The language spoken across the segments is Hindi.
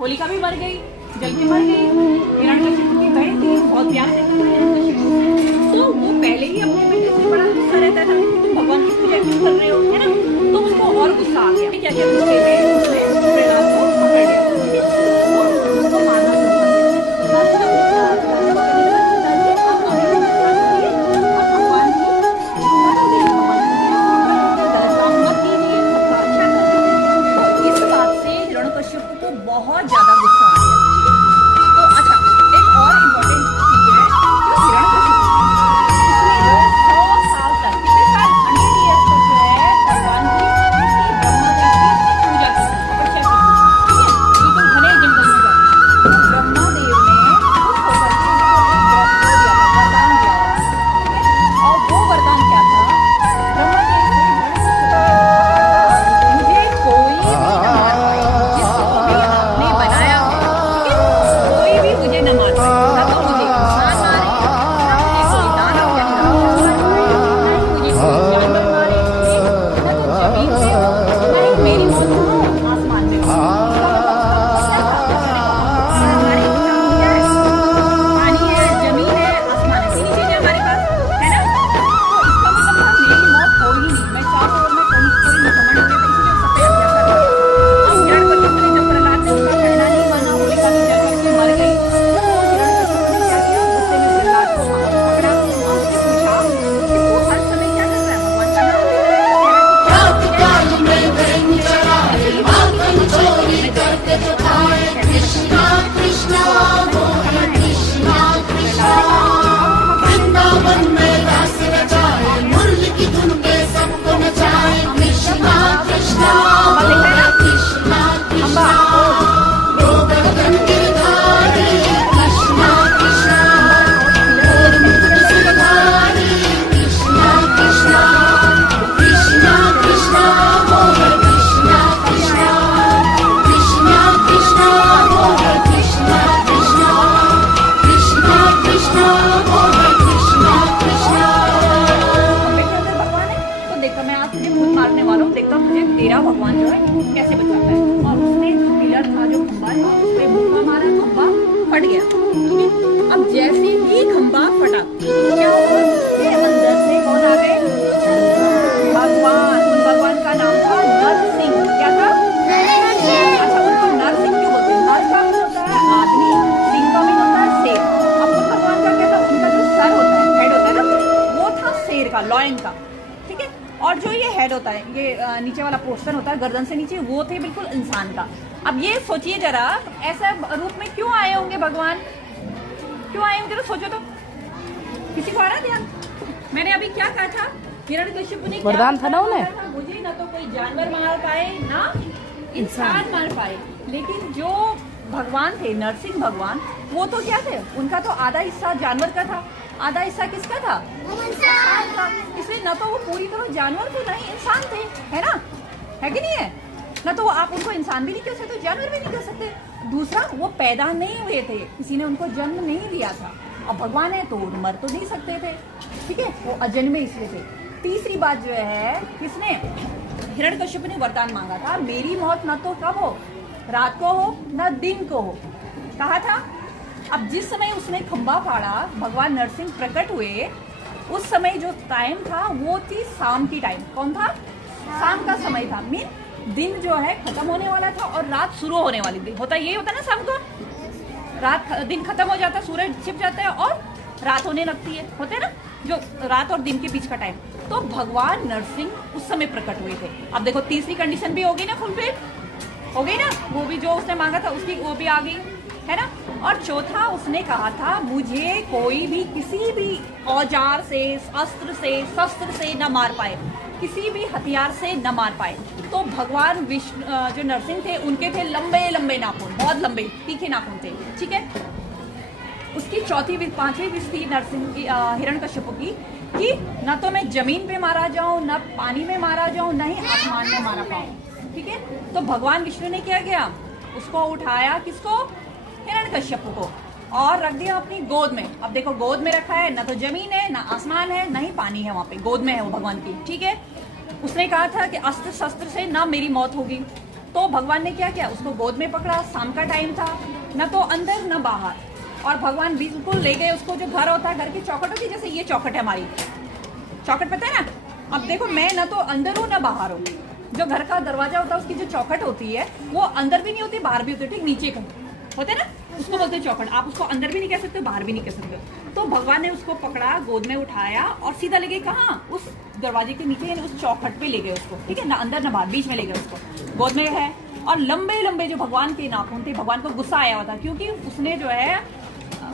होलिका भी मर गई, जल भी मर गई, हिरण्यकशिपु की बहन थी, बहुत प्यार से हिरण्यकशिपु से, तो वो पहले ही अपने बेटे से बड़ा गुस्सा रहता था कि तुम भगवान की पूजा क्यों कर रहे हो, है ना। तो उसको और गुस्सा आ गया, क्या क्या गुस्से में उसने प्रहलाद को पकड़ लिया, और उसको मारना शुरू कर दिया। इस बात से हिरण्यकशिपु को बहुत ज्यादा गुस्सा आ गया। तो अच्छा, एक और इम्पोर्टेंट चीज है जो हिरण्यकशिपु इसने 100 साल तक, कितने साल, 100 years तक जो है भगवान की ब्रह्मा देव की पूजा की, तपस्या की, ठीक है, बिल्कुल घने जंगल में जाकर। तो ब्रह्मा देव ने खुश होकर के वरदान दिया था, ठीक है, और वो वरदान क्या था, ब्रह्मा देव ने मुझे कोई भी न मार पाए, जिसको भी आपने बनाया है, ठीक है, कोई भी मुझे न मार पाए, ना तो मुझे इंसान मारे, ना मुझे कोई दानव यानी राक्षस मारे, ना ही मुझे कोई जानवर मारे, ना तो जमीन से हो, ना ही मेरी मौत हो आसमान में हो। हमारे क्या है, पानी है, जमीन है, आसमान है, तीन चीजें हमारे पास, है ना। तो इसका मतलब मेरी मौत हो ही नहीं, मैं चारों ओर में कोई घमंड में, तो इसलिए सफेद क्या कर रहा था। अब हिरण्यकशिपु ने, जब प्रहलाद ने उसका कहना नहीं माना, होलिका भी जल करके मर गई, तो हिरण्यकशिपु ने क्या किया, गुस्से में प्रहलाद को पकड़ा और उससे पूछा कि तू हर समय क्या कर रहा है, भगवान का नाम ले रहा है, वृंदावन में रास रचाए, मुरली की धुन पे सबको नचाए, कृष्णा कृष्णा कृष्णा कृष्णा, गोवर्धन गिरधारी, कृष्णा कृष्णा, और मुकुट सिरधारी, कृष्णा कृष्णा, कृष्णा कृष्णा मोहन, कृष्णा कृष्णा, कृष्णा कृष्णा मोहन, कृष्णा कृष्णा, कृष्णा कृष्णा मोहन, कृष्णा कृष्णा। खंबे के अंदर भगवान है, तो देखा मैं आज तुझे खुद मारने वाला हूँ, देखता तुझे तेरा भगवान जो है कैसे बचाता है। और उसने जो पिलर था, जो खंबा था, उस पे मुक्का मारा, खंबा फट गया, ठीक है। अब जैसे ही खंबा फटा, तो क्या हुआ, उसके अंदर से कौन आ गए, भगवान। उन भगवान का नाम था नरसिंह। क्या था, अच्छा, उनको नरसिंह क्यों बोलते हैं, नर का मीन होता है आदमी, सिंह का मीन होता है शेर। अब उन भगवान का क्या था, उनका जो सर होता है, हेड होता है ना, वो था शेर का, लॉयन का, ठीक है। और जो ये हेड होता है, ये नीचे वाला पोर्शन होता है गर्दन से नीचे, वो थे बिल्कुल इंसान का। अब ये सोचिए जरा, ऐसा रूप में क्यों आए होंगे भगवान, क्यों आए होंगे, तो सोचो तो, किसी को आ रहा है ध्यान। मैंने अभी क्या कहा था, हिरण्यकशिपु ने वरदान था ना उन्हें, मुझे ना तो कोई जानवर मार पाए, ना इंसान मार पाए, लेकिन जो भगवान थे, नरसिंह भगवान, वो तो क्या थे, उनका तो आधा हिस्सा जानवर का था, आधा हिस्सा किसका था, इंसान का। इसलिए न तो वो पूरी तरह जानवर थे, ना ही इंसान थे, है ना, है कि नहीं है। ना तो आप उनको इंसान भी नहीं कह सकते, जानवर भी नहीं कह सकते। दूसरा, वो पैदा नहीं हुए थे, किसी ने उनको जन्म नहीं दिया था, और भगवान है तो मर तो नहीं सकते थे, ठीक है, वो अजन्मे इसलिए थे। तीसरी बात जो है, किसने, हिरण्यकशिपु ने वरदान मांगा था, मेरी मौत न तो कब हो, रात को हो, न दिन को हो, कहा था। अब जिस समय उसने खंबा फाड़ा, भगवान नरसिंह प्रकट हुए, उस समय जो टाइम था वो थी शाम की टाइम। कौन था, शाम का समय था, मीन दिन जो है खत्म होने वाला था और रात शुरू होने वाली थी। होता यही होता ना, शाम को रात, दिन खत्म हो जाता, सूरज छिप जाता है और रात होने लगती है, होते हैं ना जो रात और दिन के बीच का टाइम, तो भगवान नरसिंह उस समय प्रकट हुए थे। अब देखो तीसरी कंडीशन भी हो गई ना, फुलफिल हो गई ना, वो भी जो उसने मांगा था उसकी वो भी आ गई है ना। और चौथा उसने कहा था मुझे कोई भी किसी भी औजार से, अस्त्र से, शस्त्र से न मार पाए, किसी भी हथियार से न मार पाए। तो भगवान विष्णु जो नरसिंह थे उनके थे लंबे लंबे नाखून, बहुत लंबे तीखे नाखून थे, ठीक है। उसकी पांचवी विश थी नरसिंह की, हिरण्यकश्यप की, कि न तो मैं जमीन पे मारा जाऊं, न पानी में मारा जाऊं, न ही आसमान में मारा पाऊं, ठीक है। तो भगवान विष्णु ने क्या किया, उसको उठाया, किसको, हिरण्यकश्यप को, और रख दिया अपनी गोद में। अब देखो गोद में रखा है, ना तो जमीन है, ना आसमान है, ना ही पानी है, वहां पे गोद में है वो भगवान की, ठीक है। उसने कहा था कि अस्त्र शस्त्र से ना मेरी मौत होगी। तो भगवान ने क्या किया, उसको गोद में पकड़ा, शाम का टाइम था, न तो अंदर न बाहर, और भगवान बिल्कुल ले गए उसको, जो घर होता है, घर की चौखट होती है, जैसे ये चौखट है हमारी चौखट, पता है ना। अब देखो मैं ना तो अंदर हूँ ना बाहर हूँ, जो घर का दरवाजा होता है उसकी जो चौखट होती है वो अंदर भी नहीं होती बाहर भी होती है, ठीक नीचे का होते ना, उसको बोलते हैं चौखट। आप उसको अंदर भी नहीं कह सकते, बाहर भी नहीं कह सकते। तो भगवान ने उसको पकड़ा, गोद में उठाया और सीधा ले गए कहाँ, उस दरवाजे के नीचे, यानी उस चौखट पे ले गए उसको, ठीक है ना, अंदर ना बाहर, बीच में ले गए उसको, गोद में है। और लंबे लंबे जो भगवान के नाखून थे, भगवान को गुस्सा आया हुआ था, क्योंकि उसने जो है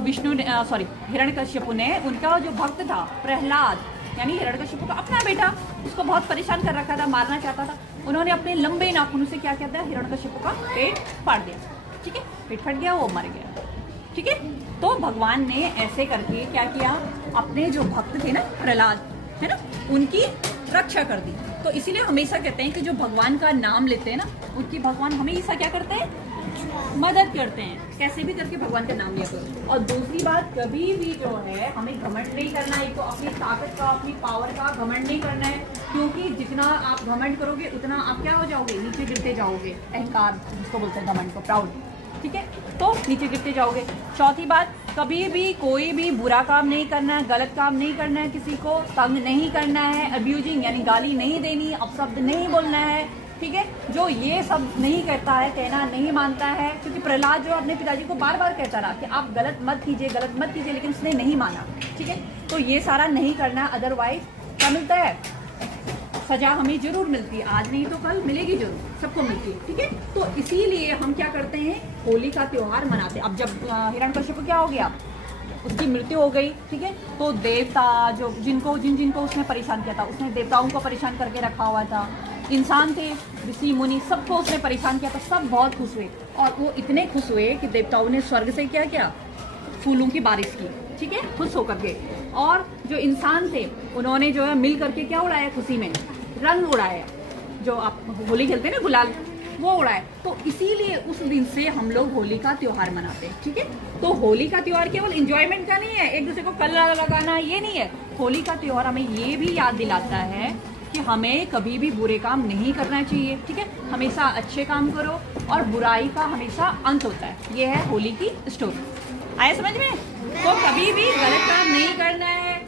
विष्णु ने हिरण्यकश्यप ने, उनका जो भक्त था प्रहलाद, यानी हिरण्यकश्यप का अपना बेटा, उसको बहुत परेशान कर रखा था, मारना चाहता था। उन्होंने अपने लंबे नाखूनों से क्या किया था, हिरण्यकश्यप का पेट फाड़ दिया, ठीक है, पेट फट गया, वो मर गया, ठीक है। तो भगवान ने ऐसे करके क्या किया, अपने जो भक्त थे ना प्रहलाद, है ना, उनकी रक्षा कर दी। तो इसीलिए हमेशा कहते हैं कि जो भगवान का नाम लेते हैं ना, उनकी भगवान हमेशा क्या करते हैं, मदद करते हैं, कैसे भी करके भगवान का नाम लिया करो। और दूसरी बात, कभी भी जो है हमें घमंड नहीं करना है, तो अपनी ताकत का, अपनी पावर का घमंड नहीं करना है, क्योंकि जितना आप घमंड करोगे उतना आप क्या हो जाओगे, नीचे गिरते जाओगे। अहंकार जिसको बोलते हैं, घमंड को, प्राउड, ठीक है, तो नीचे गिरते जाओगे। चौथी बात, कभी भी कोई भी बुरा काम नहीं करना है, गलत काम नहीं करना है, किसी को तंग नहीं करना है, अब्यूजिंग यानी गाली नहीं देनी, अपशब्द नहीं बोलना है, ठीक है। जो ये सब नहीं करता है, कहना नहीं मानता है, क्योंकि प्रहलाद जो अपने पिताजी को बार बार कहता रहा कि आप गलत मत कीजिए, गलत मत कीजिए, लेकिन उसने नहीं माना, ठीक है। तो ये सारा नहीं करना, अदरवाइज क्या मिलता है, सजा हमें जरूर मिलती है, आज नहीं तो कल मिलेगी जरूर, सबको मिलती है, ठीक है। तो इसीलिए हम क्या करते हैं, होली का त्योहार मनाते हैं। अब जब हिरण्यकश्यप क्या हो गया, उसकी मृत्यु हो गई, ठीक है, तो देवता जो जिनको उसने परेशान किया था, उसने देवताओं को परेशान करके रखा हुआ था, इंसान थे, ऋषि मुनि, सबको उसने परेशान किया था, सब बहुत खुश हुए। और वो इतने खुश हुए कि देवताओं ने स्वर्ग से क्या किया, फूलों की बारिश की, ठीक है, खुश होकर के। और जो इंसान थे उन्होंने जो है मिल करके क्या उड़ाया, खुशी में रंग उड़ाया, जो आप होली खेलते हैं ना, गुलाल, वो उड़ाए। तो इसीलिए उस दिन से हम लोग होली का त्योहार मनाते हैं, ठीक है। तो होली का त्योहार केवल एंजॉयमेंट का नहीं है, एक दूसरे को कलर लगाना, ये नहीं है। होली का त्योहार हमें ये भी याद दिलाता है कि हमें कभी भी बुरे काम नहीं करना चाहिए, ठीक है, हमेशा अच्छे काम करो, और बुराई का हमेशा अंत होता है। ये है होली की स्टोरी, आया समझ में। तो कभी भी गलत काम नहीं करना है,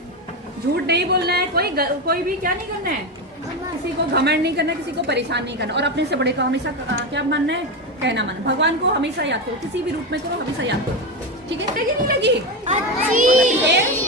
झूठ नहीं बोलना है, कोई भी क्या नहीं करना है, किसी को घमंड नहीं करना, किसी को परेशान नहीं करना, और अपने से बड़े को हमेशा क्या मानना है, कहना मानना। भगवान को हमेशा याद करो, किसी भी रूप में करो, हमेशा याद करो, ठीक है। नहीं लगी अच्छी